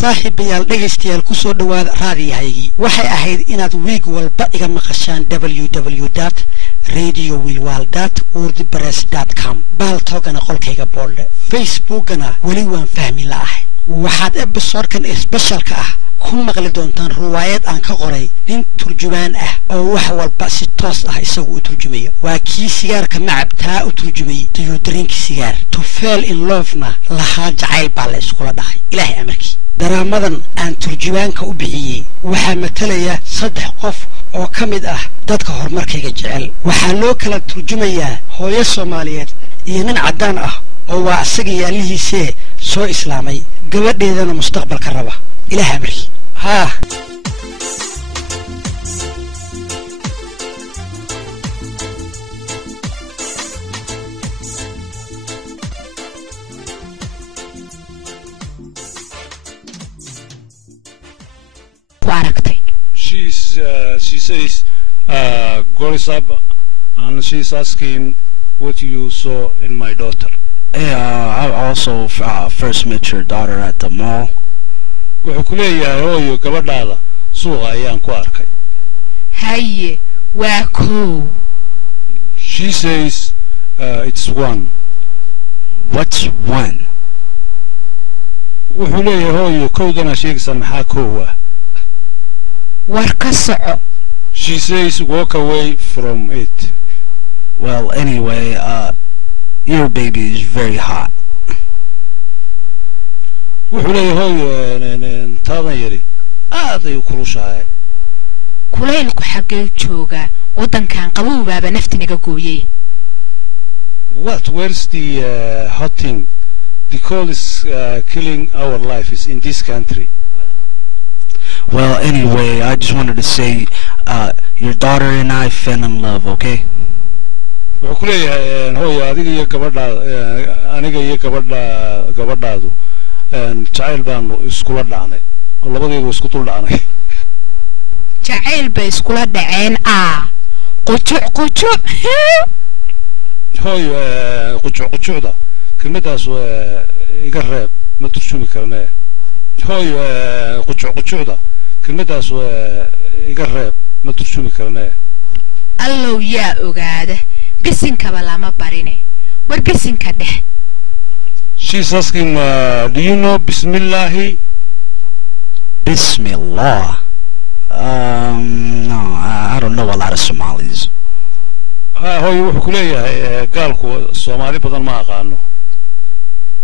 saaxiibayaal dhegaystayaal ku soo dhawaada raadiyahaygii waxay ahayd inaad wiig walba iga maqashaan www.radiowilwal.wordpress.com baaltoogana qolkayga boolde facebookana weli waan fahmi la'ahay waxaad ebisoodkan isbeshalka ah ku maqli doontaan riwaayad aan ka qoray nin turjumaan ah oo wax walba si toos ah isagu u turjumayo waa kii sigaarka macabtaa u turjumay diyuudariinka sigaar to fall in love-na lahaa jacayl baa la iskula dhacay ilaahay amarkii daraamadan aan turjumaanka u bixiyey waxaa matalaya 3 qof oo ka mid ah dadka horumarkayga jecel waxaa loo kala turjumayaa hooyo Soomaaliyeed iyo nin cadaan ah oo waa asaga yaalihiisee soo islaamay gabadheedana mustaqbalka raba ilaahay amarkii She says, goes up and she's asking what you saw in my daughter. Yeah, I also first met your daughter at the mall. Haye, waa kow. She says, it's 1. What's 1? War ka soco. She says, walk away from it. Well, anyway, your baby is very hot. Kulaylku xagee jooga wadankan qabow baaba naftinaga gooyay. What? Where's the hot thing? The cold is killing our lives in this country. Well, anyway, I just wanted to say, your daughter and I fell in love, okay? Jacayl bay iskula dhaceen qucuc qucucda kelmadaas iga reeb ma turjumi karnaa qucucda kelmadaas iga reeb ma turjumi karnaa allow yaa ogaada bisinkaba lama barine war bisinka dheh. She's asking, do you know Bismillah? Bismillah? No, I don't know a lot of Somalis.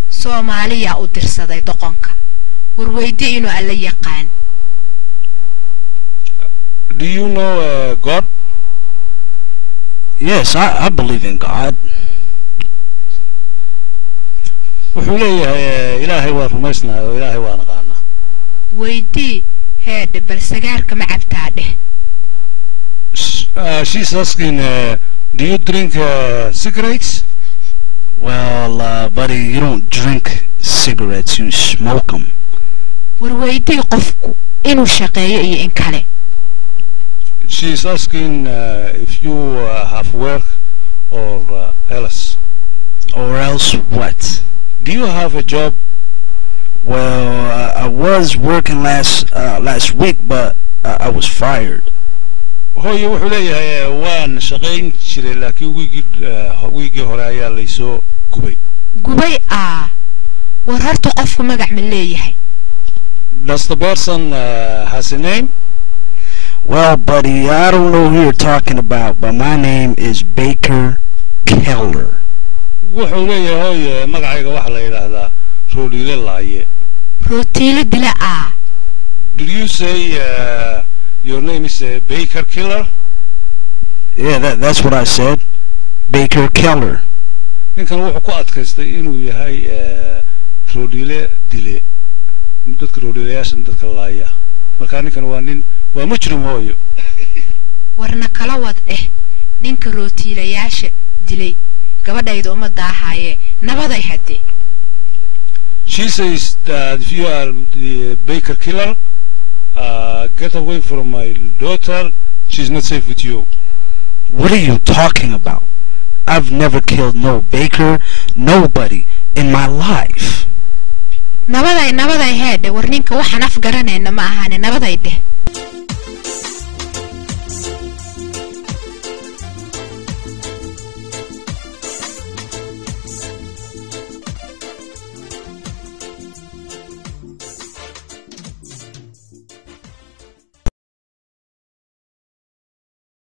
Soomaaliya u dirsaday doqonka warweydi inuu alla yaqaan. Do you know God? Yes, I believe in God. Weydii heedhe bal sagaarka ma cabtaa dheh. She's asking, do you drink cigarettes? Well, buddy, you don't drink cigarettes, you smoke them. warweydii qofku inuu shaqeeyo iyo in kale. She's asking if you have work or else. Or else what? Do you have a job? Well, I was working last week, but I was fired. Gubay war horta qofku magac ma leeyahay. Does the person has a name? Well, buddy, I don't know who you're talking about, but my name is Baker Keller. Rootile dila Did you say your name is Baker Keller? Yeah, that's what I said. Baker Keller. Ninkan wuxuu ku adkaystay inuu yahay roodile dile dadka roodilayaasha dadka laaya marka ninkan waa mujrim hooyo warna kala wad ninka rootilayaasha dilay gabadhayda uma daahaye nabaday hadde. She says that if you are the Baker Keller, get away from my daughter. She's not safe with you. What are you talking about? I've never killed no Baker, nobody in my life. nabaday heedhe war ninka waxaan af garanayna ma ahane nabaday dheh